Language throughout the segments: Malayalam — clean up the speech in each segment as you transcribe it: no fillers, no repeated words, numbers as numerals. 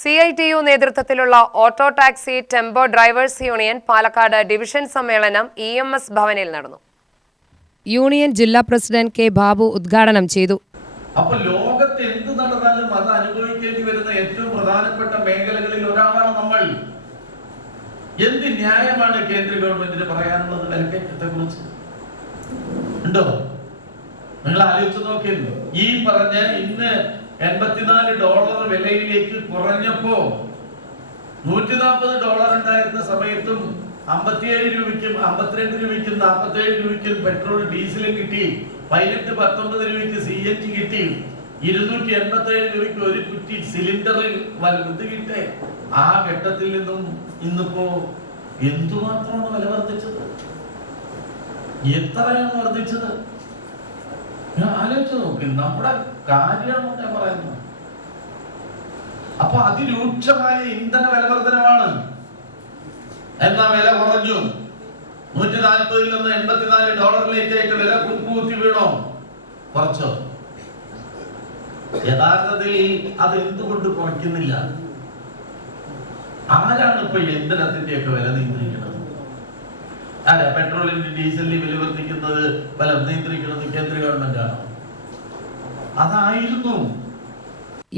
CITU നേതൃത്വത്തിലുള്ള auto taxi tempo drivers union Palakkad division സമ്മേളനം EMS ഭവനിൽ നടന്നു. യൂണിയൻ ജില്ലാ പ്രസിഡന്റ് കെ ബാബു ഉദ്ഘാടനം ചെയ്തു. അപ്പോൾ ലോകത്ത് എന്ത് നടന്നാലും അത് അനുഭവിക്കേണ്ടി വരുന്ന ഏറ്റവും പ്രധാനപ്പെട്ട മേഖലകളിൽ ഒരാളാണ് നമ്മൾ. എന്ത് ന്യായമാണ് കേന്ദ്ര ഗവൺമെന്റിന് പറയാനുള്ളത് വിലക്കയറ്റത്തെ കുറിച്ച്? ഉണ്ടോ? നിങ്ങൾ ആലോചിച്ച് നോക്കിയല്ലോ. ഈ പറഞ്ഞ ഇന്ന് $84 വിലയിലേക്ക് കുറഞ്ഞപ്പോ $140 ഉണ്ടായിരുന്ന സമയത്തും 57 രൂപയ്ക്കും 52 രൂപയ്ക്കും 47 രൂപയ്ക്കും പെട്രോൾ ഡീസലും കിട്ടി. 18-19 രൂപയ്ക്ക് CNG കിട്ടി. 287 രൂപയ്ക്ക് ഒരു കുറ്റി സിലിണ്ടറിൽ വലുത് കിട്ടേ. ആ ഘട്ടത്തിൽ നിന്നും ഇന്നിപ്പോ എന്തുമാത്രമാണ് വില വർദ്ധിച്ചത്? എത്രയാണ് വർദ്ധിച്ചത്? ആലോചിച്ച് നോക്കി. നമ്മുടെ കാര്യമാണ് ഞാൻ പറയുന്നത്. അപ്പൊ അതിരൂക്ഷമായ ഇന്ധന വില വർധനമാണ്. എന്നാ വില കുറഞ്ഞു. 140 നിന്ന് $84 വില കുത്തി വീണോ? കുറച്ചോ? യഥാർത്ഥത്തിൽ അത് എന്തുകൊണ്ട് കുറയ്ക്കുന്നില്ല? ആരാണ് ഇപ്പൊ ഇന്ധനത്തിന്റെയൊക്കെ വില നിയന്ത്രിക്കുന്നത്? അല്ല, പെട്രോളിന്റെ ഡീസലിന്റെ വില വർദ്ധിക്കുന്നത് വില നിയന്ത്രിക്കുന്നത് കേന്ദ്ര ഗവൺമെന്റ് ആണോ? അതായിരുന്നു.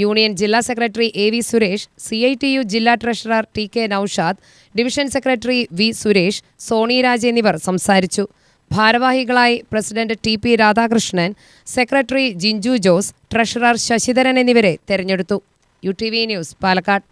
യൂണിയൻ ജില്ലാ സെക്രട്ടറി AV സുരേഷ്, CITU ജില്ലാ treasurer TK Noushad, division secretary V Suresh, Soni Raj എന്നിവർ സംസാരിച്ചു. ഭാരവാഹികളായി president TP Radhakrishnan, secretary Jinju Jose, treasurer Sasidharan എന്നിവരെ തെരഞ്ഞെടുത്തു. UTV news, Palakkad.